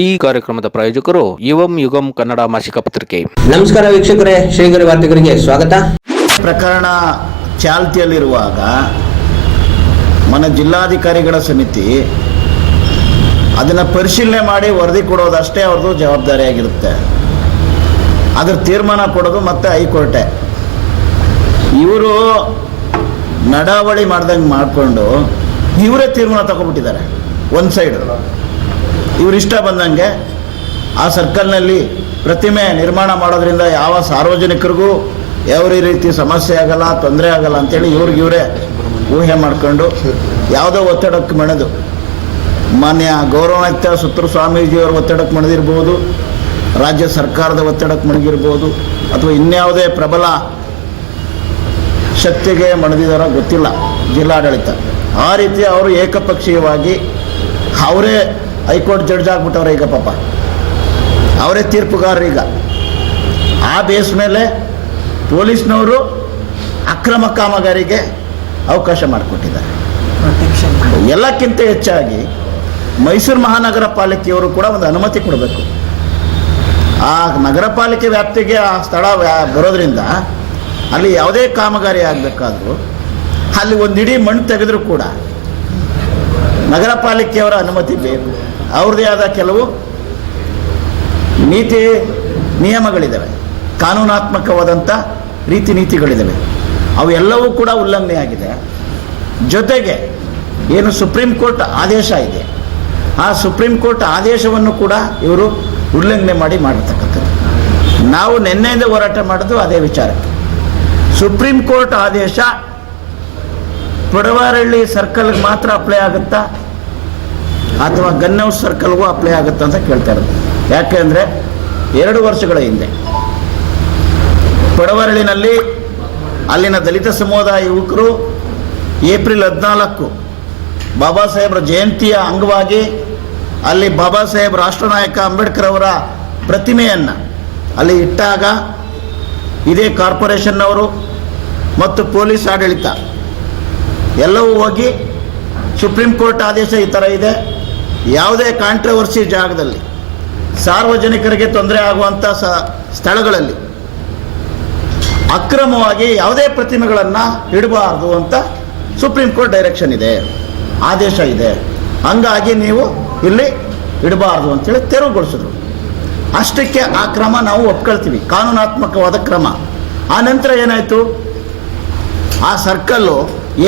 ಈ ಕಾರ್ಯಕ್ರಮದ ಪ್ರಾಯೋಜಕರು ಯುವಂ ಯುಗಂ ಕನ್ನಡ ಮಾಸಿಕ ಪತ್ರಿಕೆ. ನಮಸ್ಕಾರ ವೀಕ್ಷಕರೇ ಶ್ರೀಗರಿ ವಾರ್ತೆಗರಿಗೆ ಸ್ವಾಗತ. ಪ್ರಕರಣ ಚಾಲ್ತಿಯಲ್ಲಿರುವಾಗ ಮನ ಜಿಲ್ಲಾಧಿಕಾರಿಗಳ ಸಮಿತಿ ಅದನ್ನು ಪರಿಶೀಲನೆ ಮಾಡಿ ವರದಿ ಕೊಡೋದಷ್ಟೇ ಅವ್ರದ್ದು ಜವಾಬ್ದಾರಿಯಾಗಿರುತ್ತೆ. ಅದ್ರ ತೀರ್ಮಾನ ಕೊಡೋದು ಮತ್ತೆ ಹೈಕೋರ್ಟೆ. ಇವರು ನಡಾವಳಿ ಮಾಡ್ದಂಗೆ ಮಾಡಿಕೊಂಡು ಇವರೇ ತೀರ್ಮಾನ ತಗೊಂಡ್ಬಿಟ್ಟಿದ್ದಾರೆ ಒಂದು ಸೈಡ್ ಇವ್ರು ಇಷ್ಟ ಬಂದಂಗೆ ಆ ಸರ್ಕಲ್ನಲ್ಲಿ ಪ್ರತಿಮೆ ನಿರ್ಮಾಣ ಮಾಡೋದ್ರಿಂದ ಯಾವ ಸಾರ್ವಜನಿಕರಿಗೂ ಯಾವ ರೀತಿ ಸಮಸ್ಯೆ ಆಗಲ್ಲ, ತೊಂದರೆ ಆಗಲ್ಲ ಅಂತೇಳಿ ಇವ್ರಿಗೆ ಇವರೇ ಊಹೆ ಮಾಡ್ಕೊಂಡು ಯಾವುದೋ ಒತ್ತಡಕ್ಕೆ ಮಣೆದು, ಮಾನ್ಯ ಗೌರವಾಯುಕ್ತ ಸುತ್ತೂರು ಸ್ವಾಮೀಜಿಯವರ ಒತ್ತಡಕ್ಕೆ ಮಣಿದಿರ್ಬೋದು, ರಾಜ್ಯ ಸರ್ಕಾರದ ಒತ್ತಡಕ್ಕೆ ಮಣಗಿರ್ಬೋದು ಅಥವಾ ಇನ್ಯಾವುದೇ ಪ್ರಬಲ ಶಕ್ತಿಗೆ ಮಣದಿದಾರ ಗೊತ್ತಿಲ್ಲ ಜಿಲ್ಲಾಡಳಿತ. ಆ ರೀತಿ ಅವರು ಏಕಪಕ್ಷೀಯವಾಗಿ ಅವರೇ ಹೈಕೋರ್ಟ್ ಜಡ್ಜ್ ಆಗ್ಬಿಟ್ಟವ್ರೆ ಈಗ ಪಾಪ. ಅವರೇ ತೀರ್ಪುಗಾರರು ಈಗ. ಆ ಬೇಸ್ ಮೇಲೆ ಪೊಲೀಸ್ನವರು ಅಕ್ರಮ ಕಾಮಗಾರಿಗೆ ಅವಕಾಶ ಮಾಡಿಕೊಟ್ಟಿದ್ದಾರೆ. ಎಲ್ಲಕ್ಕಿಂತ ಹೆಚ್ಚಾಗಿ ಮೈಸೂರು ಮಹಾನಗರ ಪಾಲಿಕೆಯವರು ಕೂಡ ಒಂದು ಅನುಮತಿ ಕೊಡಬೇಕು. ಆ ನಗರ ಪಾಲಿಕೆ ವ್ಯಾಪ್ತಿಗೆ ಆ ಸ್ಥಳ ಬರೋದ್ರಿಂದ ಅಲ್ಲಿ ಯಾವುದೇ ಕಾಮಗಾರಿ ಆಗಬೇಕಾದ್ರೂ ಅಲ್ಲಿ ಒಂದಿಡೀ ಮಣ್ಣು ತೆಗೆದರೂ ಕೂಡ ನಗರ ಪಾಲಿಕೆಯವರ ಅನುಮತಿ ಬೇಕು. ಅವ್ರದ್ದೇ ಆದ ಕೆಲವು ನೀತಿ ನಿಯಮಗಳಿದ್ದಾವೆ. ಕಾನೂನಾತ್ಮಕವಾದಂಥ ರೀತಿ ನೀತಿಗಳಿದ್ದಾವೆ. ಅವೆಲ್ಲವೂ ಕೂಡ ಉಲ್ಲಂಘನೆಯಾಗಿದೆ ಜೊತೆಗೆ ಏನು ಸುಪ್ರೀಂ ಕೋರ್ಟ್ ಆದೇಶ ಇದೆ. ಆ ಸುಪ್ರೀಂ ಕೋರ್ಟ್ ಆದೇಶವನ್ನು ಕೂಡ ಇವರು ಉಲ್ಲಂಘನೆ ಮಾಡಿ ಮಾಡಿರ್ತಕ್ಕಂಥದ್ದು. ನಾವು ನಿನ್ನೆಯಿಂದ ಹೋರಾಟ ಮಾಡೋದು ಅದೇ ವಿಚಾರಕ್ಕೆ ಸುಪ್ರೀಂ ಕೋರ್ಟ್ ಆದೇಶ ಪಡವಾರಳ್ಳಿ ಸರ್ಕಲ್ಗೆ ಮಾತ್ರ ಅಪ್ಲೈ ಆಗುತ್ತಾ? ಅಥವಾ ಗನ್ ಹೌಸ್ ಸರ್ಕಲ್ಗೂ ಅಪ್ಲೈ ಆಗುತ್ತೆ ಅಂತ ಕೇಳ್ತಾ ಇರೋದು. ಯಾಕೆಂದರೆ ಎರಡು ವರ್ಷಗಳ ಹಿಂದೆ ಪಡವರಳಿನಲ್ಲಿ ಅಲ್ಲಿನ ದಲಿತ ಸಮುದಾಯ ಯುವಕರು ಏಪ್ರಿಲ್ ಹದಿನಾಲ್ಕು ಬಾಬಾ ಸಾಹೇಬ್ರ ಜಯಂತಿಯ ಅಂಗವಾಗಿ ಅಲ್ಲಿ ಬಾಬಾ ಸಾಹೇಬ್ ರಾಷ್ಟ್ರನಾಯಕ ಅಂಬೇಡ್ಕರ್ ಅವರ ಪ್ರತಿಮೆಯನ್ನು ಅಲ್ಲಿ ಇಟ್ಟಾಗ ಇದೇ ಕಾರ್ಪೊರೇಷನ್ನವರು ಮತ್ತು ಪೊಲೀಸ್ ಆಡಳಿತ. ಎಲ್ಲವೂ ಹೋಗಿ ಸುಪ್ರೀಂ ಕೋರ್ಟ್ ಆದೇಶ ಈ ಥರ ಇದೆ. ಯಾವುದೇ ಕಾಂಟ್ರವರ್ಸಿ ಜಾಗದಲ್ಲಿ ಸಾರ್ವಜನಿಕರಿಗೆ ತೊಂದರೆ ಆಗುವಂಥ ಸ್ಥಳಗಳಲ್ಲಿ ಅಕ್ರಮವಾಗಿ ಯಾವುದೇ ಪ್ರತಿಮೆಗಳನ್ನು ಇಡಬಾರ್ದು ಅಂತ ಸುಪ್ರೀಂ ಕೋರ್ಟ್ ಡೈರೆಕ್ಷನ್ ಇದೆ, ಆದೇಶ ಇದೆ. ಹಂಗಾಗಿ ನೀವು ಇಲ್ಲಿ ಇಡಬಾರ್ದು ಅಂತೇಳಿ ತೆರವುಗೊಳಿಸಿದ್ರು. ಅಷ್ಟಕ್ಕೆ ಆ ಕ್ರಮ ನಾವು ಒಪ್ಕೊಳ್ತೀವಿ. ಕಾನೂನಾತ್ಮಕವಾದ ಕ್ರಮ. ಆ ನಂತರ ಏನಾಯಿತು? ಆ ಸರ್ಕಲ್ಲು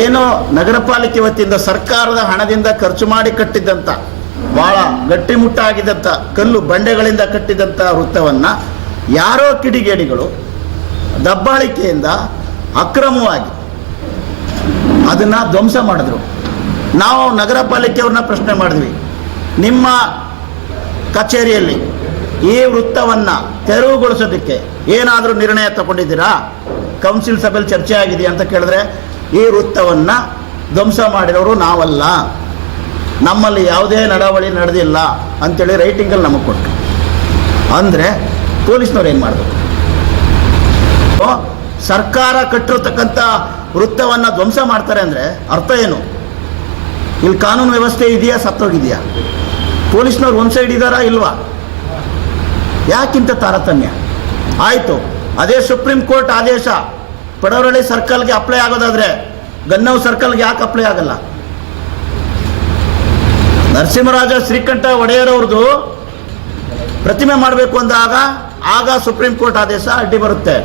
ಏನೋ ನಗರ ಪಾಲಿಕೆ ವತಿಯಿಂದ ಸರ್ಕಾರದ ಹಣದಿಂದ ಖರ್ಚು ಮಾಡಿ ಕಟ್ಟಿದ್ದಂಥ ಭಾಳ ಗಟ್ಟಿಮುಟ್ಟಾಗಿದ್ದಂಥ ಕಲ್ಲು ಬಂಡೆಗಳಿಂದ ಕಟ್ಟಿದಂಥ ವೃತ್ತವನ್ನು ಯಾರೋ ಕಿಡಿಗೇಡಿಗಳು ದಬ್ಬಾಳಿಕೆಯಿಂದ ಅಕ್ರಮವಾಗಿ ಅದನ್ನು ಧ್ವಂಸ ಮಾಡಿದ್ರು. ನಾವು ನಗರ ಪಾಲಿಕೆಯವ್ರನ್ನ ಪ್ರಶ್ನೆ ಮಾಡಿದ್ವಿ. ನಿಮ್ಮ ಕಚೇರಿಯಲ್ಲಿ ಈ ವೃತ್ತವನ್ನು ತೆರವುಗೊಳಿಸೋದಕ್ಕೆ ಏನಾದರೂ ನಿರ್ಣಯ ತಗೊಂಡಿದ್ದೀರಾ? ಕೌನ್ಸಿಲ್ ಸಭೆಯಲ್ಲಿ ಚರ್ಚೆ ಆಗಿದೆಯಾ ಅಂತ ಕೇಳಿದ್ರೆ, ಈ ವೃತ್ತವನ್ನು ಧ್ವಂಸ ಮಾಡಿರೋರು ನಾವಲ್ಲ. ನಮ್ಮಲ್ಲಿ ಯಾವುದೇ ನಡಾವಳಿ ನಡೆದಿಲ್ಲ ಅಂತೇಳಿ ರೈಟಿಂಗಲ್ಲಿ ನಮಗೆ ಕೊಟ್ಟರು ಅಂದರೆ ಪೊಲೀಸ್ನವ್ರು ಏನು ಮಾಡಬೇಕು? ಸರ್ಕಾರ ಕಟ್ಟಿರತಕ್ಕಂಥ ವೃತ್ತವನ್ನು ಧ್ವಂಸ ಮಾಡ್ತಾರೆ ಅಂದರೆ ಅರ್ಥ ಏನು? ಇಲ್ಲಿ ಕಾನೂನು ವ್ಯವಸ್ಥೆ ಇದೆಯಾ, ಸತ್ತೋಗಿದೆಯಾ? ಪೊಲೀಸ್ನವ್ರು ಒಂದು ಸೈಡ್ ಇದ್ದಾರಾ ಇಲ್ವಾ? ಯಾಕಿಂತ ತಾರತಮ್ಯ? ಆಯಿತು, ಅದೇ ಸುಪ್ರೀಂ ಕೋರ್ಟ್ ಆದೇಶ. ಪಡವರಳ್ಳಿ ಸರ್ಕಲ್ಗೆ ಅಪ್ಲೈ ಆಗೋದಾದ್ರೆ, ಗನ್ನವ್ ಸರ್ಕಲ್ಗೆ ಯಾಕೆ ಅಪ್ಲೈ ಆಗಲ್ಲ? ನರಸಿಂಹರಾಜ ಶ್ರೀಕಂಠ ಒಡೆಯರವ್ರದ್ದು ಪ್ರತಿಮೆ ಮಾಡಬೇಕು ಅಂದಾಗ ಆಗ ಸುಪ್ರೀಂ ಕೋರ್ಟ್ ಆದೇಶ ಅಡ್ಡಿ ಬರುತ್ತೆ.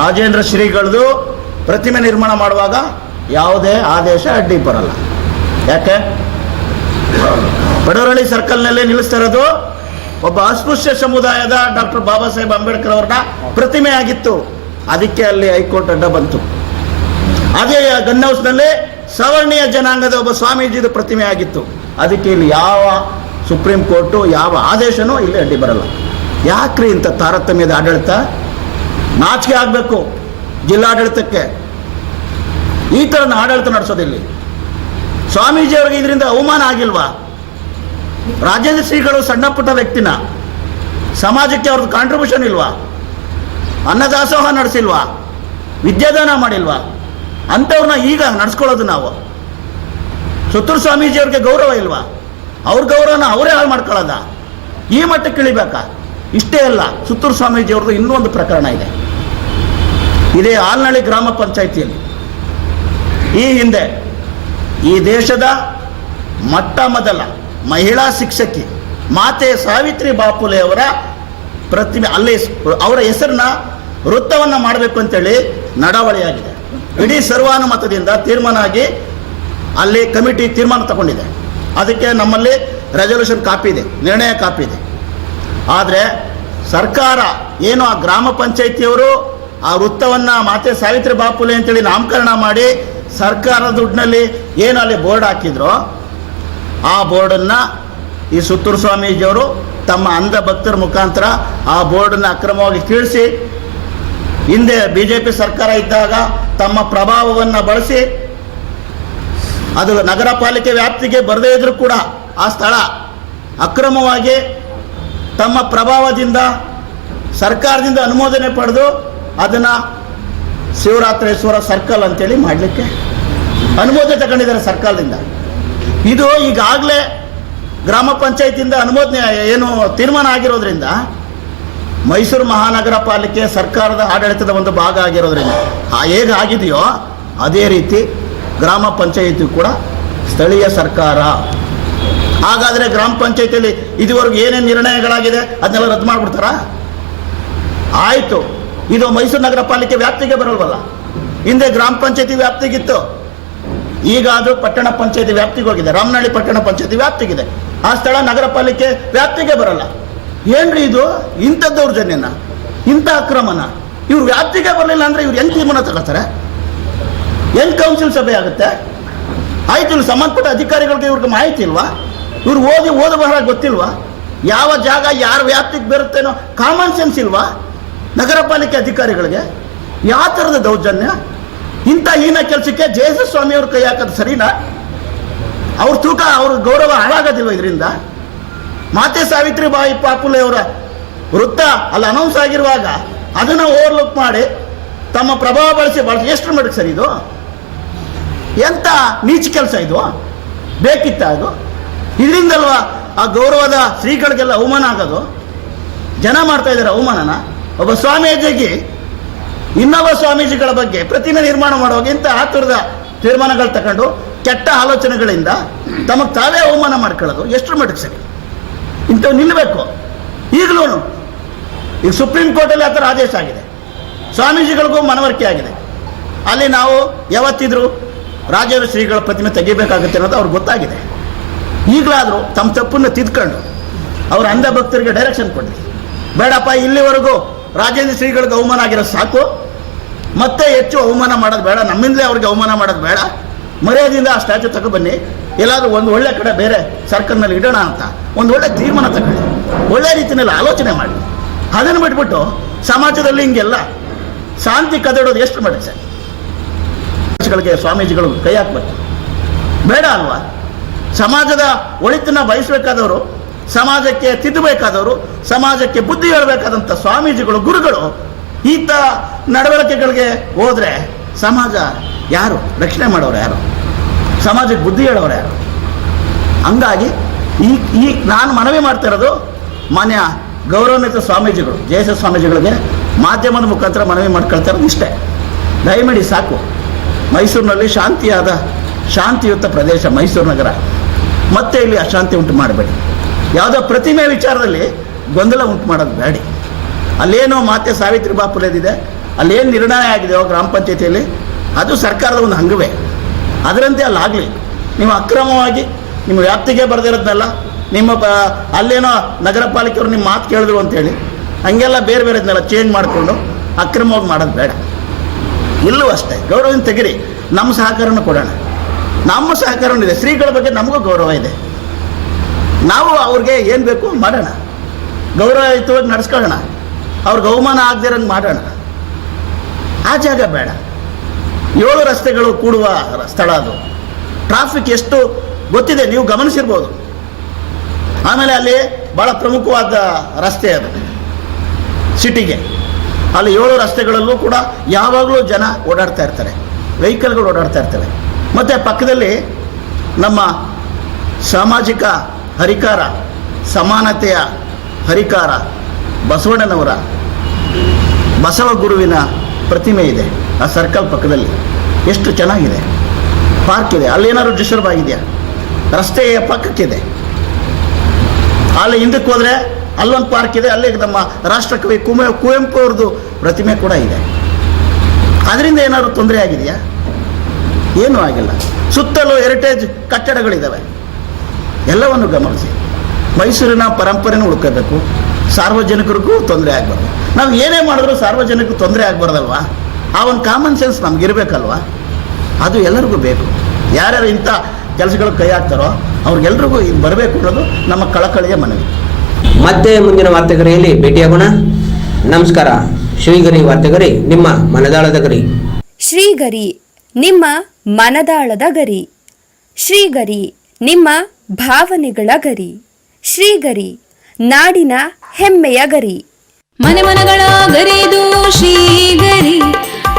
ರಾಜೇಂದ್ರ ಶ್ರೀಗಳದು ಪ್ರತಿಮೆ ನಿರ್ಮಾಣ ಮಾಡುವಾಗ ಯಾವುದೇ ಆದೇಶ ಅಡ್ಡಿ ಬರಲ್ಲ. ಯಾಕೆ? ಬಡವರಳ್ಳಿ ಸರ್ಕಲ್ನಲ್ಲೇ ನಿಲ್ಲಿಸ್ತಾ ಇರೋದು ಒಬ್ಬ ಅಸ್ಪೃಶ್ಯ ಸಮುದಾಯದ ಡಾಕ್ಟರ್ ಬಾಬಾ ಸಾಹೇಬ್ ಅಂಬೇಡ್ಕರ್ ಅವ್ರನ್ನ ಪ್ರತಿಮೆ ಆಗಿತ್ತು. ಅದಕ್ಕೆ ಅಲ್ಲಿ ಹೈಕೋರ್ಟ್ ಅಡ್ಡ ಬಂತು. ಅದೇ ಗನ್ ಹೌಸ್ನಲ್ಲಿ ಸವರ್ಣೀಯ ಜನಾಂಗದ ಒಬ್ಬ ಸ್ವಾಮೀಜಿದ ಪ್ರತಿಮೆ ಆಗಿತ್ತು. ಅದಕ್ಕೆ ಇಲ್ಲಿ ಯಾವ ಸುಪ್ರೀಂ ಕೋರ್ಟು, ಯಾವ ಆದೇಶನೂ ಇಲ್ಲಿ ಅಡ್ಡಿ ಬರಲ್ಲ. ಯಾಕ್ರಿ ಇಂಥ ತಾರತಮ್ಯದ ಆಡಳಿತ? ನಾಚಿಕೆ ಆಗಬೇಕು ಜಿಲ್ಲಾಡಳಿತಕ್ಕೆ. ಈ ಥರ ಆಡಳಿತ ನಡೆಸೋದಿಲ್ಲಿ. ಸ್ವಾಮೀಜಿಯವರಿಗೆ ಇದರಿಂದ ಅವಮಾನ ಆಗಿಲ್ವಾ? ರಾಜೇಂದ್ರ ಶ್ರೀಗಳು ಸಣ್ಣ ಪುಟ್ಟ ವ್ಯಕ್ತಿನ. ಸಮಾಜಕ್ಕೆ ಅವ್ರದ್ದು ಕಾಂಟ್ರಿಬ್ಯೂಷನ್ ಇಲ್ವಾ? ಅನ್ನದಾಸೋಹ ನಡೆಸಿಲ್ವಾ? ವಿದ್ಯಾದಾನ ಮಾಡಿಲ್ವಾ? ಅಂಥವ್ರನ್ನ ಈಗ ನಡ್ಸ್ಕೊಳ್ಳೋದು ನಾವು. ಸುತ್ತೂರು ಸ್ವಾಮೀಜಿಯವ್ರಿಗೆ ಗೌರವ ಇಲ್ವಾ? ಅವ್ರ ಗೌರವನ ಅವರೇ ಹಾಳು ಮಾಡ್ಕೊಳ್ಳೋದ? ಈ ಮಟ್ಟಕ್ಕೆ ಇಳಿಬೇಕಾ? ಇಷ್ಟೇ ಅಲ್ಲ ಸುತ್ತೂರು ಸ್ವಾಮೀಜಿಯವ್ರದ್ದು ಇನ್ನೂ ಒಂದು ಪ್ರಕರಣ ಇದೆ. ಇದೇ ಆಲ್ನಳ್ಳಿ ಗ್ರಾಮ ಪಂಚಾಯಿತಿಯಲ್ಲಿ. ಈ ಹಿಂದೆ ಈ ದೇಶದ ಮೊಟ್ಟ ಮೊದಲ ಮಹಿಳಾ ಶಿಕ್ಷಕಿ ಮಾತೆ ಸಾವಿತ್ರಿ ಬಾಪುಲೆ ಅವರ ಪ್ರತಿಮೆ, ಅಲ್ಲೇ ಅವರ ಹೆಸರನ್ನ ವೃತ್ತವನ್ನು ಮಾಡಬೇಕು ಅಂತೇಳಿ ನಡವಳಿಯಾಗಿದೆ. ಇಡೀ ಸರ್ವಾನುಮತದಿಂದ ತೀರ್ಮಾನ ಆಗಿ ಅಲ್ಲಿ ಕಮಿಟಿ ತೀರ್ಮಾನ ತಗೊಂಡಿದೆ. ಅದಕ್ಕೆ ನಮ್ಮಲ್ಲಿ ರೆಸಲ್ಯೂಷನ್ ಕಾಪಿ ಇದೆ, ನಿರ್ಣಯ ಕಾಪಿ ಇದೆ. ಆದರೆ ಸರ್ಕಾರ ಏನು ಆ ಗ್ರಾಮ ಪಂಚಾಯಿತಿಯವರು ಆ ವೃತ್ತವನ್ನು ಮಾತೆ ಸಾವಿತ್ರಿ ಬಾಪುಲೆ ಅಂತೇಳಿ ನಾಮಕರಣ ಮಾಡಿ ಸರ್ಕಾರದ ದುಡ್ಡಿನಲ್ಲಿ ಏನು ಅಲ್ಲಿ ಬೋರ್ಡ್ ಹಾಕಿದ್ರೋ ಆ ಬೋರ್ಡನ್ನು ಈ ಸುತ್ತೂರು ಸ್ವಾಮೀಜಿಯವರು ತಮ್ಮ ಅಂಧ ಭಕ್ತರ ಮುಖಾಂತರ ಆ ಬೋರ್ಡನ್ನು ಅಕ್ರಮವಾಗಿ ಕೀಳಿಸಿ ಹಿಂದೆ ಬಿ ಜೆ ಪಿ ಸರ್ಕಾರ ಇದ್ದಾಗ ತಮ್ಮ ಪ್ರಭಾವವನ್ನು ಬಳಸಿ ಅದು ನಗರ ಪಾಲಿಕೆ ವ್ಯಾಪ್ತಿಗೆ ಬರದೇ ಇದ್ರೂ ಕೂಡ ಆ ಸ್ಥಳ ಅಕ್ರಮವಾಗಿ ತಮ್ಮ ಪ್ರಭಾವದಿಂದ ಸರ್ಕಾರದಿಂದ ಅನುಮೋದನೆ ಪಡೆದು ಅದನ್ನು ಶಿವರಾತ್ರೇಶ್ವರ ಸರ್ಕಲ್ ಅಂತೇಳಿ ಮಾಡಲಿಕ್ಕೆ ಅನುಮೋದನೆ ತಗೊಂಡಿದ್ದಾರೆ ಸರ್ಕಾರದಿಂದ. ಇದು ಈಗಾಗಲೇ ಗ್ರಾಮ ಪಂಚಾಯತಿಯಿಂದ ಅನುಮೋದನೆ ಏನು ತೀರ್ಮಾನ ಆಗಿರೋದ್ರಿಂದ ಮೈಸೂರು ಮಹಾನಗರ ಪಾಲಿಕೆ ಸರ್ಕಾರದ ಆಡಳಿತದ ಒಂದು ಭಾಗ ಆಗಿರೋದ್ರಿಂದ. ಆ ಹೇಗೆ ಆಗಿದೆಯೋ ಅದೇ ರೀತಿ ಗ್ರಾಮ ಪಂಚಾಯಿತಿ ಕೂಡ ಸ್ಥಳೀಯ ಸರ್ಕಾರ. ಹಾಗಾದರೆ ಗ್ರಾಮ ಪಂಚಾಯತಿಯಲ್ಲಿ ಇದುವರೆಗೂ ಏನೇನು ನಿರ್ಣಯಗಳಾಗಿದೆ? ಅದನ್ನೆಲ್ಲ ರದ್ದು ಮಾಡಿಬಿಡ್ತಾರಾ? ಆಯಿತು. ಇದು ಮೈಸೂರು ನಗರ ಪಾಲಿಕೆ ವ್ಯಾಪ್ತಿಗೆ ಬರಲ್ವಲ್ಲ? ಹಿಂದೆ ಗ್ರಾಮ ಪಂಚಾಯತಿ ವ್ಯಾಪ್ತಿಗಿತ್ತು. ಈಗ ಅದು ಪಟ್ಟಣ ಪಂಚಾಯತಿ ವ್ಯಾಪ್ತಿಗೆ ಹೋಗಿದೆ. ರಾಮನಹಳ್ಳಿ ಪಟ್ಟಣ ಪಂಚಾಯತಿ ವ್ಯಾಪ್ತಿಗಿದೆ. ಆ ಸ್ಥಳ ನಗರ ಪಾಲಿಕೆ ವ್ಯಾಪ್ತಿಗೆ ಬರಲ್ಲ. ಏನ್ರಿ ಇದು? ಇಂಥ ದೌರ್ಜನ್ಯನ ಇಂಥ ಅಕ್ರಮನ. ಇವ್ರು ವ್ಯಾಪ್ತಿಗೆ ಬರಲಿಲ್ಲ ಅಂದ್ರೆ ಇವ್ರು ಹೆಂಗ್ ತೀರ್ಮಾನ ತಗೋತಾರೆ ಹೆಂಗೆ ಕೌನ್ಸಿಲ್ ಸಭೆ ಆಗುತ್ತೆ? ಆಯ್ತು ಇಲ್ಲಿ ಸಂಬಂಧಪಟ್ಟ ಅಧಿಕಾರಿಗಳಿಗೆ ಇವ್ರಿಗೆ ಮಾಹಿತಿ ಇಲ್ವಾ? ಇವ್ರು ಓದಿ, ಓದ ಬಹಳ ಗೊತ್ತಿಲ್ವಾ? ಯಾವ ಜಾಗ, ಯಾರ ವ್ಯಾಪ್ತಿಗೆ ಬರುತ್ತೇನೋ ಕಾಮನ್ ಸೆನ್ಸ್ ಇಲ್ವಾ? ನಗರ ಪಾಲಿಕೆ ಅಧಿಕಾರಿಗಳಿಗೆ? ಯಾವ ಥರದ ದೌರ್ಜನ್ಯ? ಇಂಥ ಹೀನ ಕೆಲಸಕ್ಕೆ ಜಯಸ ಸ್ವಾಮಿ ಅವ್ರ ಕೈ ಹಾಕೋದು ಸರಿನಾ? ಅವ್ರ ತೂಕ, ಅವ್ರ ಗೌರವ ಹಾಳಾಗೋದಿಲ್ವ ಇದರಿಂದ? ಮಾತೆ ಸಾವಿತ್ರಿ ಬಾಯಿ ಪಾಪುಲೆಯವರ ವೃತ್ತ ಅಲ್ಲಿ ಅನೌನ್ಸ್ ಆಗಿರುವಾಗ ಅದನ್ನು ಓವರ್ಲುಕ್ ಮಾಡಿ ತಮ್ಮ ಪ್ರಭಾವ ಬಳಸಿ ಬಳಸಿ ಎಷ್ಟು ಮಟ್ಟಿಗೆ ಸರ್ ಇದು? ಎಂತ ನೀಚ ಕೆಲಸ ಇದು? ಬೇಕಿತ್ತ ಅದು? ಇದರಿಂದಲ್ವಾ ಆ ಗೌರವದ ಶ್ರೀಗಳಿಗೆಲ್ಲ ಅವಮಾನ ಆಗೋದು? ಜನ ಮಾಡ್ತಾ ಇದ್ದಾರೆ ಅವಮಾನನ? ಒಬ್ಬ ಸ್ವಾಮೀಜಿಗೆ ಇನ್ನೊಬ್ಬ ಸ್ವಾಮೀಜಿಗಳ ಬಗ್ಗೆ ಪ್ರತಿಮೆ ನಿರ್ಮಾಣ ಮಾಡುವಾಗ ಇಂಥ ಆತುರದ ತೀರ್ಮಾನಗಳು ತಗೊಂಡು ಕೆಟ್ಟ ಆಲೋಚನೆಗಳಿಂದ ತಮಗೆ ತಾವೇ ಅವಮಾನ ಮಾಡ್ಕೊಳ್ಳೋದು ಎಷ್ಟು ಮಟ್ಟಿಗೆ ಸರಿ? ಇಂಥವು ನಿಲ್ಲಬೇಕು. ಈಗಲೂ ಈಗ ಸುಪ್ರೀಂ ಕೋರ್ಟಲ್ಲಿ ಆ ಥರ ಆದೇಶ ಆಗಿದೆ. ಸ್ವಾಮೀಜಿಗಳಿಗೂ ಮನವರಿಕೆ ಆಗಿದೆ. ಅಲ್ಲಿ ನಾವು ಯಾವತ್ತಿದ್ರು ರಾಜೇಂದ್ರ ಶ್ರೀಗಳ ಪ್ರತಿಮೆ ತೆಗಿಬೇಕಾಗುತ್ತೆ ಅನ್ನೋದು ಅವ್ರಿಗೆ ಗೊತ್ತಾಗಿದೆ. ಈಗಲಾದರೂ ತಮ್ಮ ತಪ್ಪನ್ನು ತಿದ್ಕೊಂಡು ಅವ್ರ ಅಂಧ ಭಕ್ತರಿಗೆ ಡೈರೆಕ್ಷನ್ ಕೊಡಿ. ಬೇಡಪ್ಪ, ಇಲ್ಲಿವರೆಗೂ ರಾಜೇಂದ್ರ ಶ್ರೀಗಳಿಗೆ ಅವಮಾನ ಆಗಿರೋ ಸಾಕು. ಮತ್ತೆ ಹೆಚ್ಚು ಅವಮಾನ ಮಾಡೋದು ಬೇಡ. ನಮ್ಮಿಂದಲೇ ಅವ್ರಿಗೆ ಅವಮಾನ ಮಾಡೋದು ಬೇಡ. ಮರ್ಯಾದೆಯಿಂದ ಆ ಸ್ಟ್ಯಾಚು ತಗೊಬನ್ನಿ ಎಲ್ಲಾದರೂ ಒಂದು ಒಳ್ಳೆ ಕಡೆ ಬೇರೆ ಸರ್ಕಲ್ನಲ್ಲಿ ಇಡೋಣ ಅಂತ, ಒಂದು ಒಳ್ಳೆ ತೀರ್ಮಾನ ತಗೊಳ್ಳಿ. ಒಳ್ಳೆ ರೀತಿಯಲ್ಲಿ ಆಲೋಚನೆ ಮಾಡಿ. ಅದನ್ನು ಬಿಟ್ಬಿಟ್ಟು ಸಮಾಜದಲ್ಲಿ ಹಿಂಗೆಲ್ಲ ಶಾಂತಿ ಕದಡೋದು ಎಷ್ಟು ಮಾಡಿ ಸರ್ಗಳಿಗೆ ಸ್ವಾಮೀಜಿಗಳು ಕೈ ಹಾಕ್ಬೇಕು. ಬೇಡ ಅಲ್ವಾ? ಸಮಾಜದ ಒಳಿತನ್ನ ಬಯಸಬೇಕಾದವರು, ಸಮಾಜಕ್ಕೆ ತಿದ್ದಬೇಕಾದವರು, ಸಮಾಜಕ್ಕೆ ಬುದ್ಧಿ ಹೇಳಬೇಕಾದಂಥ ಸ್ವಾಮೀಜಿಗಳು, ಗುರುಗಳು, ಈತ ನಡವಳಿಕೆಗಳಿಗೆ ಹೋದರೆ ಸಮಾಜ ಯಾರು? ರಕ್ಷಣೆ ಮಾಡೋರು ಯಾರು? ಸಮಾಜಕ್ಕೆ ಬುದ್ಧಿ ಹೇಳೋರು ಯಾರು ಹಂಗಾಗಿ ಈ ಈ ನಾನು ಮನವಿ ಮಾಡ್ತಾ ಇರೋದು ಮಾನ್ಯ ಗೌರವಾನ್ವಿತ ಸ್ವಾಮೀಜಿಗಳು, ಜಯಸ ಸ್ವಾಮೀಜಿಗಳಿಗೆ ಮಾಧ್ಯಮದ ಮುಖಾಂತರ ಮನವಿ ಮಾಡ್ಕೊಳ್ತಾ ಇರೋದು ಇಷ್ಟೇ. ದಯಮಾಡಿ ಸಾಕು. ಮೈಸೂರಿನಲ್ಲಿ ಶಾಂತಿಯಾದ, ಶಾಂತಿಯುತ ಪ್ರದೇಶ ಮೈಸೂರು ನಗರ. ಮತ್ತೆ ಇಲ್ಲಿ ಅಶಾಂತಿ ಉಂಟು ಮಾಡಬೇಡಿ. ಯಾವುದೋ ಪ್ರತಿಮೆ ವಿಚಾರದಲ್ಲಿ ಗೊಂದಲ ಉಂಟು ಮಾಡೋದು ಬೇಡಿ. ಅಲ್ಲೇನೋ ಮಾತೆ ಸಾವಿತ್ರಿ ಬಾಪುಲೇದಿದೆ ಅಲ್ಲೇನು ನಿರ್ಣಯ ಆಗಿದೆಯೋ ಗ್ರಾಮ ಪಂಚಾಯತಿಯಲ್ಲಿ, ಅದು ಸರ್ಕಾರದ ಒಂದು ಅಂಗವೇ ಅದರಂತೆ ಅಲ್ಲಾಗಲಿ ನೀವು ಅಕ್ರಮವಾಗಿ ನಿಮ್ಮ ವ್ಯಾಪ್ತಿಗೆ ಬರೆದಿರುತ್ತಲ್ಲ ನಿಮ್ಮ ಬ ಅಲ್ಲೇನೋ ನಗರ ಪಾಲಿಕೆಯವರು ನಿಮ್ಮ ಮಾತು ಕೇಳಿದ್ರು ಅಂತೇಳಿ. ಹಂಗೆಲ್ಲ ಬೇರೆ ಬೇರೆದನ್ನೆಲ್ಲ ಚೇಂಜ್ ಮಾಡಿಕೊಂಡು ಅಕ್ರಮವಾಗಿ ಮಾಡೋದು ಬೇಡ. ಇಲ್ಲೂ ಅಷ್ಟೇ. ಗೌರವದಿಂದ ತೆಗಿರಿ. ನಮ್ಮ ಸಹಕಾರನ ಕೊಡೋಣ. ನಮ್ಮ ಸಹಕಾರನೂ ಇದೆ. ಶ್ರೀಗಳ ಬಗ್ಗೆ ನಮಗೂ ಗೌರವ ಇದೆ. ನಾವು ಅವ್ರಿಗೆ ಏನು ಬೇಕು ಮಾಡೋಣ. ಗೌರವಯುತವಾಗಿ ನಡೆಸ್ಕೊಳ್ಳೋಣ. ಅವ್ರಿಗೆ ಅವಮಾನ ಆಗದಿರಂಗೆ ಮಾಡೋಣ. ಆ ಜಾಗ ಬೇಡ. ಏಳು ರಸ್ತೆಗಳು ಕೂಡುವ ಸ್ಥಳ ಅದು. ಟ್ರಾಫಿಕ್ ಎಷ್ಟು ಗೊತ್ತಿದೆ, ನೀವು ಗಮನಿಸಿರ್ಬೋದು. ಆಮೇಲೆ ಅಲ್ಲಿ ಭಾಳ ಪ್ರಮುಖವಾದ ರಸ್ತೆ ಅದು, ಸಿಟಿಗೆ. ಅಲ್ಲಿ ಏಳು ರಸ್ತೆಗಳಲ್ಲೂ ಕೂಡ ಯಾವಾಗಲೂ ಜನ ಓಡಾಡ್ತಾ ಇರ್ತಾರೆ, ವೆಹಿಕಲ್ಗಳು ಓಡಾಡ್ತಾ ಇರ್ತವೆ ಮತ್ತು ಪಕ್ಕದಲ್ಲಿ ನಮ್ಮ ಸಾಮಾಜಿಕ ಹರಿಕಾರ, ಸಮಾನತೆಯ ಹರಿಕಾರ ಬಸವಣ್ಣನವರ ಬಸವ ಗುರುವಿನ ಪ್ರತಿಮೆ ಇದೆ. ಆ ಸರ್ಕಲ್ ಪಕ್ಕದಲ್ಲಿ ಎಷ್ಟು ಚೆನ್ನಾಗಿದೆ. ಪಾರ್ಕ್ ಇದೆ. ಅಲ್ಲೇನಾದ್ರು ಡಿಸ್ಟರ್ಬ್ ಆಗಿದೆಯಾ? ರಸ್ತೆಯ ಪಕ್ಕಕ್ಕಿದೆ. ಅಲ್ಲಿ ಹಿಂದಕ್ಕೆ ಹೋದರೆ ಅಲ್ಲೊಂದು ಪಾರ್ಕ್ ಇದೆ. ಅಲ್ಲಿ ನಮ್ಮ ರಾಷ್ಟ್ರಕವಿ ಕುಮೆ ಕುವೆಂಪು ಅವ್ರದ್ದು ಪ್ರತಿಮೆ ಕೂಡ ಇದೆ. ಅದರಿಂದ ಏನಾದ್ರು ತೊಂದರೆ ಆಗಿದೆಯಾ? ಏನೂ ಆಗಿಲ್ಲ. ಸುತ್ತಲೂ ಹೆರಿಟೇಜ್ ಕಟ್ಟಡಗಳಿದ್ದಾವೆ ಎಲ್ಲವನ್ನು ಗಮನಿಸಿ. ಮೈಸೂರಿನ ಪರಂಪರೆನೂ ಉಳ್ಕೋಬೇಕು. ಸಾರ್ವಜನಿಕರಿಗೂ ತೊಂದರೆ ಆಗಬಾರ್ದು. ನಾವು ಏನೇ ಮಾಡಿದ್ರೂ ಸಾರ್ವಜನಿಕರು ತೊಂದರೆ ಆಗಬಾರ್ದಲ್ವಾ? ಆ ಒಂದು ಕಾಮನ್ ಸೆನ್ಸ್ ನಮಗಿರ್ಬೇಕಲ್ವಾ ಅದು ಎಲ್ಲರಿಗೂ ಬೇಕು. ಯಾರ್ಯಾರು ಇಂಥ ಕೆಲಸಗಳು ಕೈ ಹಾಕ್ತಾರೋ ಅವ್ರಿಗೆಲ್ರಿಗೂ ಇದು ಬರಬೇಕು ಅನ್ನೋದು ನಮ್ಮ ಕಳಕಳಿಯ ಮನವಿ. ಮತ್ತೆ ಮುಂದಿನ ವಾರ್ತೆಗರಿಯಲ್ಲಿ ಭೇಟಿಯಾಗೋಣ. ನಮಸ್ಕಾರ. ಶ್ರೀಗರಿ ವಾರ್ತೆಗರಿ ನಿಮ್ಮ ಮನದಾಳದ ಗರಿ. ಶ್ರೀಗರಿ ನಿಮ್ಮ ಮನದಾಳದ ಗರಿ. ಶ್ರೀಗರಿ ನಿಮ್ಮ ಭಾವನೆಗಳ ಗರಿ. ಶ್ರೀಗರಿ ನಾಡಿನ ಹೆಮ್ಮೆಯ ಗರಿ. ಮನೆ ಮನಗಳ ಗರಿದು ಶ್ರೀಗರಿ.